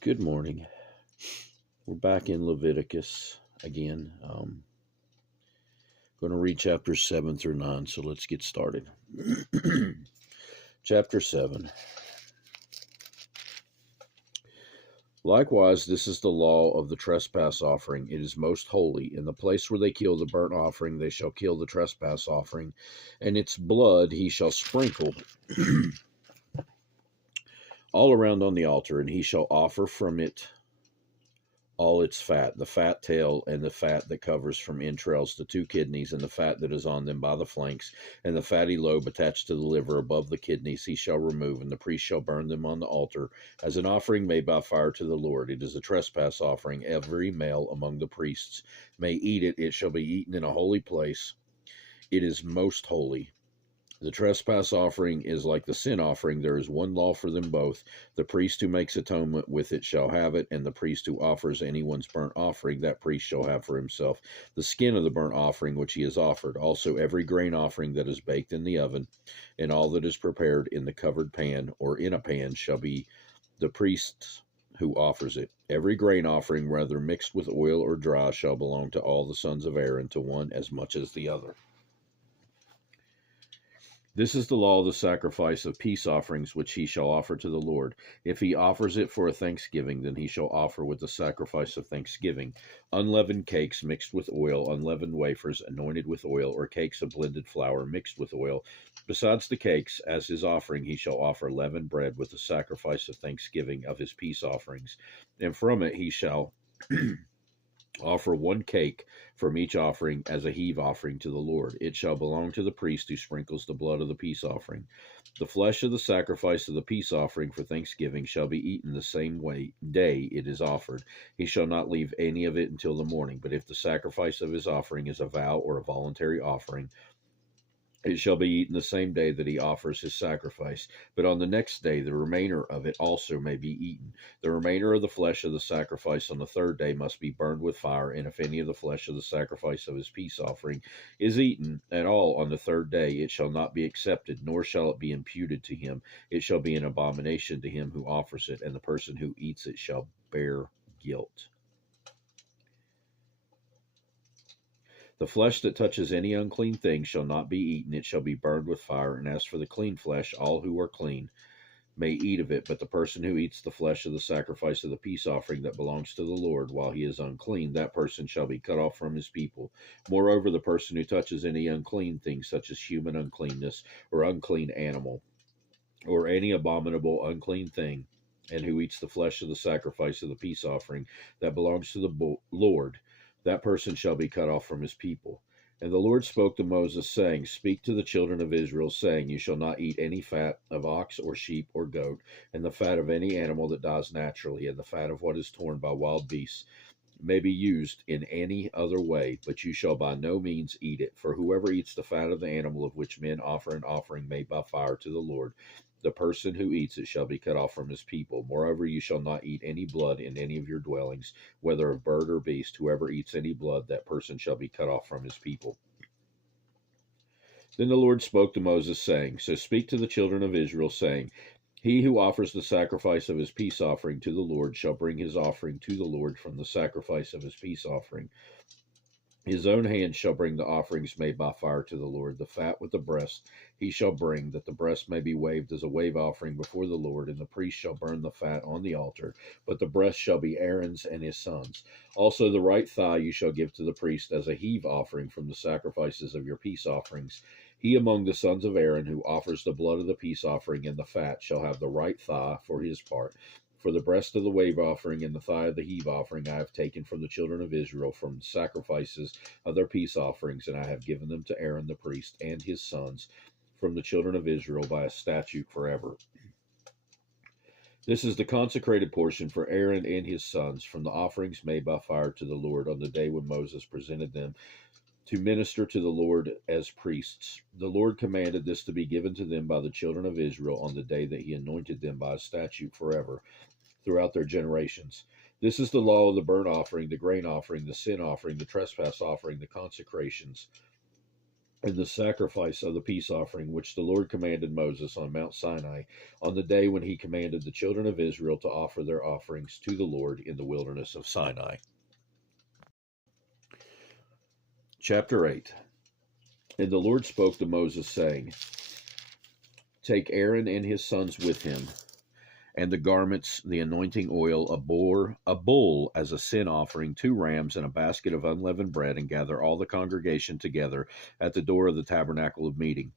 Good morning. We're back in Leviticus again. Going to read chapters 7 through 9, so let's get started. Chapter 7. Likewise, this is the law of the trespass offering. It is most holy. In the place where they kill the burnt offering, they shall kill the trespass offering, and its blood he shall sprinkle all around on the altar, and he shall offer from it all its fat, the fat tail, and the fat that covers from entrails, the two kidneys, and the fat that is on them by the flanks, and the fatty lobe attached to the liver above the kidneys he shall remove, and the priest shall burn them on the altar as an offering made by fire to the Lord. It is a trespass offering. Every male among the priests may eat it. It shall be eaten in a holy place. It is most holy. The trespass offering is like the sin offering. There is one law for them both. The priest who makes atonement with it shall have it, and the priest who offers anyone's burnt offering, that priest shall have for himself the skin of the burnt offering which he has offered. Also every grain offering that is baked in the oven, and all that is prepared in the covered pan or in a pan, shall be the priest's who offers it. Every grain offering, whether mixed with oil or dry, shall belong to all the sons of Aaron, to one as much as the other. This is the law of the sacrifice of peace offerings which he shall offer to the Lord. If he offers it for a thanksgiving, then he shall offer with the sacrifice of thanksgiving unleavened cakes mixed with oil, unleavened wafers anointed with oil, or cakes of blended flour mixed with oil. Besides the cakes, as his offering, he shall offer leavened bread with the sacrifice of thanksgiving of his peace offerings. And from it he shall offer one cake from each offering as a heave offering to the Lord. It shall belong to the priest who sprinkles the blood of the peace offering. The flesh of the sacrifice of the peace offering for thanksgiving shall be eaten the same day it is offered. He shall not leave any of it until the morning. But if the sacrifice of his offering is a vow or a voluntary offering, it shall be eaten the same day that he offers his sacrifice. But on the next day the remainder of it also may be eaten. The remainder of the flesh of the sacrifice on the third day must be burned with fire. And if any of the flesh of the sacrifice of his peace offering is eaten at all on the third day, it shall not be accepted, nor shall it be imputed to him. It shall be an abomination to him who offers it, and the person who eats it shall bear guilt. The flesh that touches any unclean thing shall not be eaten. It shall be burned with fire. And as for the clean flesh, all who are clean may eat of it. But the person who eats the flesh of the sacrifice of the peace offering that belongs to the Lord while he is unclean, that person shall be cut off from his people. Moreover, the person who touches any unclean thing, such as human uncleanness, or unclean animal, or any abominable unclean thing, and who eats the flesh of the sacrifice of the peace offering that belongs to the Lord, that person shall be cut off from his people. And the Lord spoke to Moses, saying, Speak to the children of Israel, saying, You shall not eat any fat of ox or sheep or goat, and the fat of any animal that dies naturally, and the fat of what is torn by wild beasts may be used in any other way, but you shall by no means eat it. For whoever eats the fat of the animal of which men offer an offering made by fire to the Lord, the person who eats it shall be cut off from his people. Moreover, you shall not eat any blood in any of your dwellings, whether of bird or beast. Whoever eats any blood, that person shall be cut off from his people. Then the Lord spoke to Moses, saying, So speak to the children of Israel, saying, He who offers the sacrifice of his peace offering to the Lord shall bring his offering to the Lord from the sacrifice of his peace offering. His own hand shall bring the offerings made by fire to the Lord. The fat with the breast he shall bring, that the breast may be waved as a wave offering before the Lord, and the priest shall burn the fat on the altar, but the breast shall be Aaron's and his sons'. Also the right thigh you shall give to the priest as a heave offering from the sacrifices of your peace offerings. He among the sons of Aaron who offers the blood of the peace offering and the fat shall have the right thigh for his part. For the breast of the wave offering and the thigh of the heave offering I have taken from the children of Israel from sacrifices of their peace offerings, and I have given them to Aaron the priest and his sons from the children of Israel by a statute forever. This is the consecrated portion for Aaron and his sons from the offerings made by fire to the Lord on the day when Moses presented them to minister to the Lord as priests. The Lord commanded this to be given to them by the children of Israel on the day that he anointed them by a statute forever, throughout their generations. This is the law of the burnt offering, the grain offering, the sin offering, the trespass offering, the consecrations, and the sacrifice of the peace offering which the Lord commanded Moses on Mount Sinai on the day when he commanded the children of Israel to offer their offerings to the Lord in the wilderness of Sinai. Chapter 8. And the Lord spoke to Moses, saying, Take Aaron and his sons with him, and the garments, the anointing oil, a bull as a sin offering, 2 rams, and a basket of unleavened bread, and gather all the congregation together at the door of the tabernacle of meeting.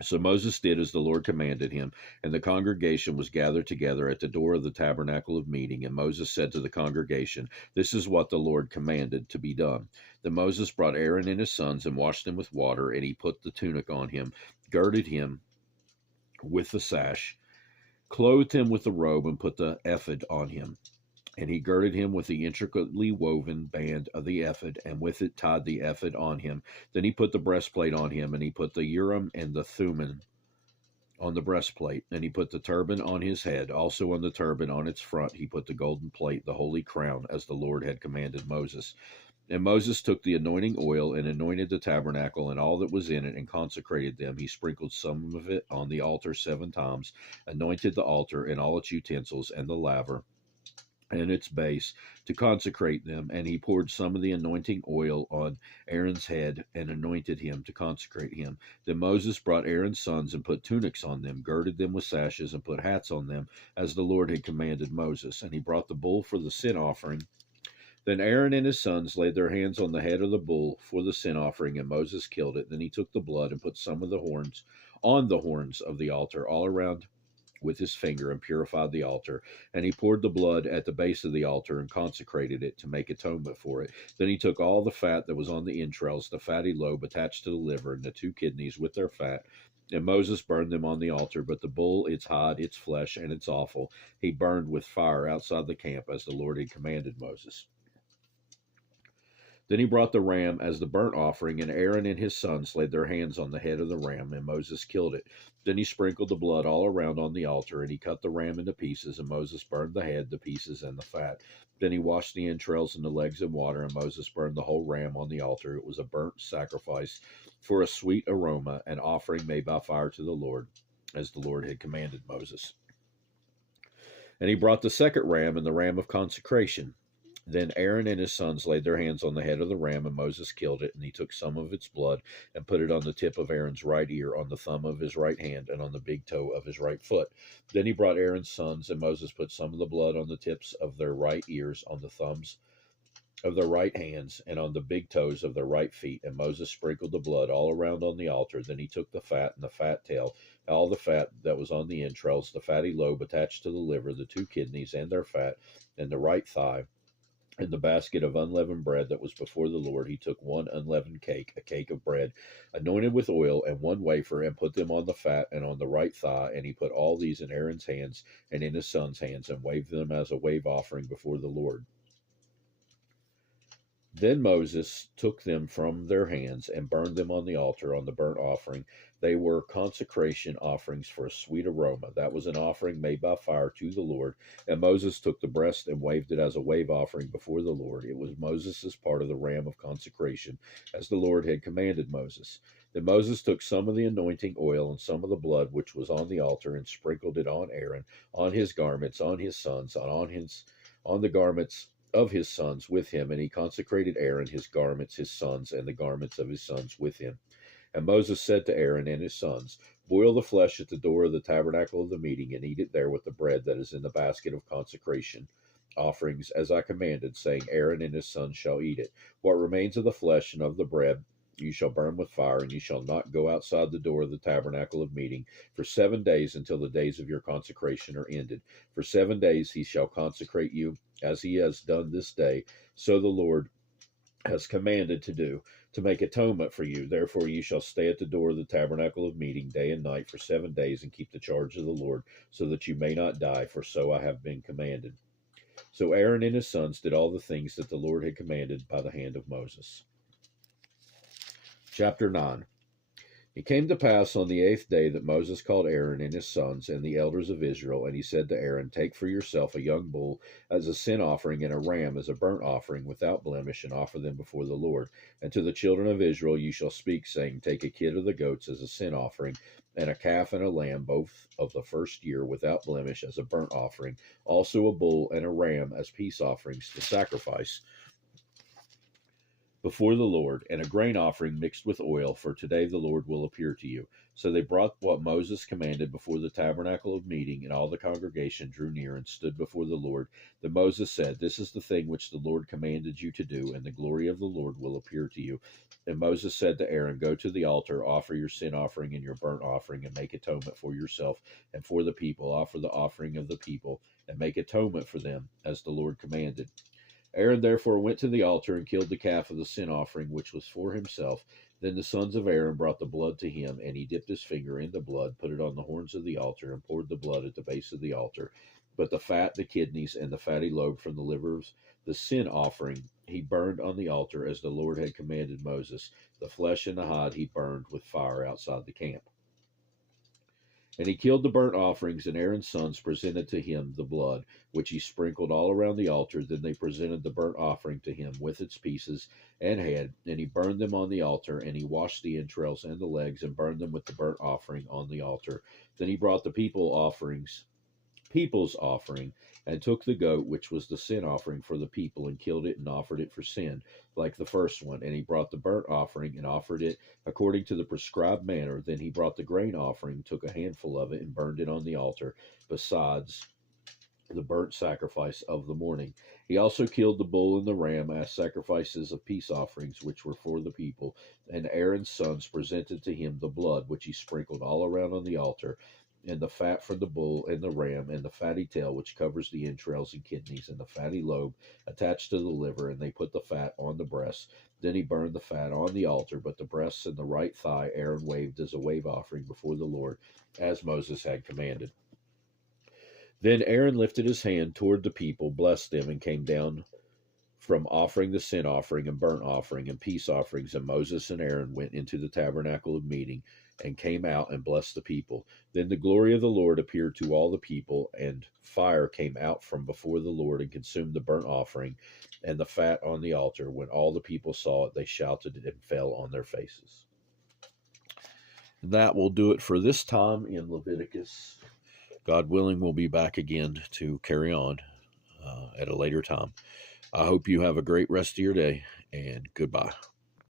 So Moses did as the Lord commanded him, and the congregation was gathered together at the door of the tabernacle of meeting. And Moses said to the congregation, This is what the Lord commanded to be done. Then Moses brought Aaron and his sons and washed them with water, and he put the tunic on him, girded him with the sash, clothed him with the robe, and put the ephod on him. And he girded him with the intricately woven band of the ephod, and with it tied the ephod on him. Then he put the breastplate on him, and he put the Urim and the Thummim on the breastplate. And he put the turban on his head. Also on the turban on its front he put the golden plate, the holy crown, as the Lord had commanded Moses. And Moses took the anointing oil and anointed the tabernacle and all that was in it, and consecrated them. He sprinkled some of it on the altar 7 times, anointed the altar and all its utensils, and the laver and its base, to consecrate them. And he poured some of the anointing oil on Aaron's head, and anointed him to consecrate him. Then Moses brought Aaron's sons, and put tunics on them, girded them with sashes, and put hats on them, as the Lord had commanded Moses. And he brought the bull for the sin offering. Then Aaron and his sons laid their hands on the head of the bull for the sin offering, and Moses killed it. Then he took the blood and put some of the horns on the horns of the altar all around with his finger, and purified the altar. And he poured the blood at the base of the altar, and consecrated it to make atonement for it. Then he took all the fat that was on the entrails, the fatty lobe attached to the liver, and the 2 kidneys with their fat, and Moses burned them on the altar. But the bull, its hide, its flesh, and its offal, he burned with fire outside the camp, as the Lord had commanded Moses. Then he brought the ram as the burnt offering, and Aaron and his sons laid their hands on the head of the ram, and Moses killed it. Then he sprinkled the blood all around on the altar, and he cut the ram into pieces, and Moses burned the head, the pieces, and the fat. Then he washed the entrails and the legs in water, and Moses burned the whole ram on the altar. It was a burnt sacrifice for a sweet aroma, an offering made by fire to the Lord, as the Lord had commanded Moses. And he brought the second ram, and the ram of consecration. Then Aaron and his sons laid their hands on the head of the ram, and Moses killed it. And he took some of its blood, and put it on the tip of Aaron's right ear, on the thumb of his right hand, and on the big toe of his right foot. Then he brought Aaron's sons, and Moses put some of the blood on the tips of their right ears, on the thumbs of their right hands, and on the big toes of their right feet. And Moses sprinkled the blood all around on the altar. Then he took the fat and the fat tail, all the fat that was on the entrails, the fatty lobe attached to the liver, the 2 kidneys and their fat, and the right thigh, in the basket of unleavened bread that was before the Lord. He took 1 unleavened cake, a cake of bread, anointed with oil, and 1 wafer, and put them on the fat and on the right thigh. And he put all these in Aaron's hands and in his sons' hands, and waved them as a wave offering before the Lord. Then Moses took them from their hands, and burned them on the altar on the burnt offering. They were consecration offerings for a sweet aroma. That was an offering made by fire to the Lord. And Moses took the breast and waved it as a wave offering before the Lord. It was Moses' part of the ram of consecration, as the Lord had commanded Moses. Then Moses took some of the anointing oil and some of the blood which was on the altar, and sprinkled it on Aaron, on his garments, on his sons, on the garments of his sons with him. And he consecrated Aaron, his garments, his sons, and the garments of his sons with him. And Moses said to Aaron and his sons, Boil the flesh at the door of the tabernacle of the meeting, and eat it there with the bread that is in the basket of consecration offerings, as I commanded, saying, Aaron and his sons shall eat it. What remains of the flesh and of the bread you shall burn with fire, and you shall not go outside the door of the tabernacle of meeting for 7 days, until the days of your consecration are ended. For 7 days he shall consecrate you, as he has done this day, so the Lord has commanded to do, to make atonement for you. Therefore you shall stay at the door of the tabernacle of meeting day and night for 7 days, and keep the charge of the Lord, so that you may not die, for so I have been commanded. So Aaron and his sons did all the things that the Lord had commanded by the hand of Moses. Chapter 9. It came to pass on the 8th day that Moses called Aaron and his sons and the elders of Israel, and he said to Aaron, Take for yourself a young bull as a sin offering and a ram as a burnt offering without blemish, and offer them before the Lord. And to the children of Israel you shall speak, saying, Take a kid of the goats as a sin offering, and a calf and a lamb, both of the first year, without blemish, as a burnt offering, also a bull and a ram as peace offerings to sacrifice before the Lord, and a grain offering mixed with oil, for today the Lord will appear to you. So they brought what Moses commanded before the tabernacle of meeting, and all the congregation drew near and stood before the Lord. Then Moses said, This is the thing which the Lord commanded you to do, and the glory of the Lord will appear to you. And Moses said to Aaron, Go to the altar, offer your sin offering and your burnt offering, and make atonement for yourself and for the people. Offer the offering of the people, and make atonement for them, as the Lord commanded. Aaron therefore went to the altar and killed the calf of the sin offering, which was for himself. Then the sons of Aaron brought the blood to him, and he dipped his finger in the blood, put it on the horns of the altar, and poured the blood at the base of the altar. But the fat, the kidneys, and the fatty lobe from the livers, the sin offering, he burned on the altar as the Lord had commanded Moses. The flesh and the hide he burned with fire outside the camp. And he killed the burnt offerings, and Aaron's sons presented to him the blood, which he sprinkled all around the altar. Then they presented the burnt offering to him with its pieces and head, and he burned them on the altar, and he washed the entrails and the legs, and burned them with the burnt offering on the altar. Then he brought the people's offering, and took the goat, which was the sin offering for the people, and killed it and offered it for sin, like the first one. And he brought the burnt offering and offered it according to the prescribed manner. Then he brought the grain offering, took a handful of it, and burned it on the altar, besides the burnt sacrifice of the morning. He also killed the bull and the ram as sacrifices of peace offerings, which were for the people. And Aaron's sons presented to him the blood, which he sprinkled all around on the altar, and the fat from the bull and the ram, and the fatty tail which covers the entrails and kidneys, and the fatty lobe attached to the liver, and they put the fat on the breasts. Then he burned the fat on the altar, but the breasts and the right thigh Aaron waved as a wave offering before the Lord, as Moses had commanded. Then Aaron lifted his hand toward the people, blessed them, and came down from offering the sin offering and burnt offering and peace offerings. And Moses and Aaron went into the tabernacle of meeting and came out and blessed the people. Then the glory of the Lord appeared to all the people, and fire came out from before the Lord and consumed the burnt offering and the fat on the altar. When all the people saw it, they shouted and fell on their faces. That will do it for this time in Leviticus. God willing, we'll be back again to carry on at a later time. I hope you have a great rest of your day, and goodbye.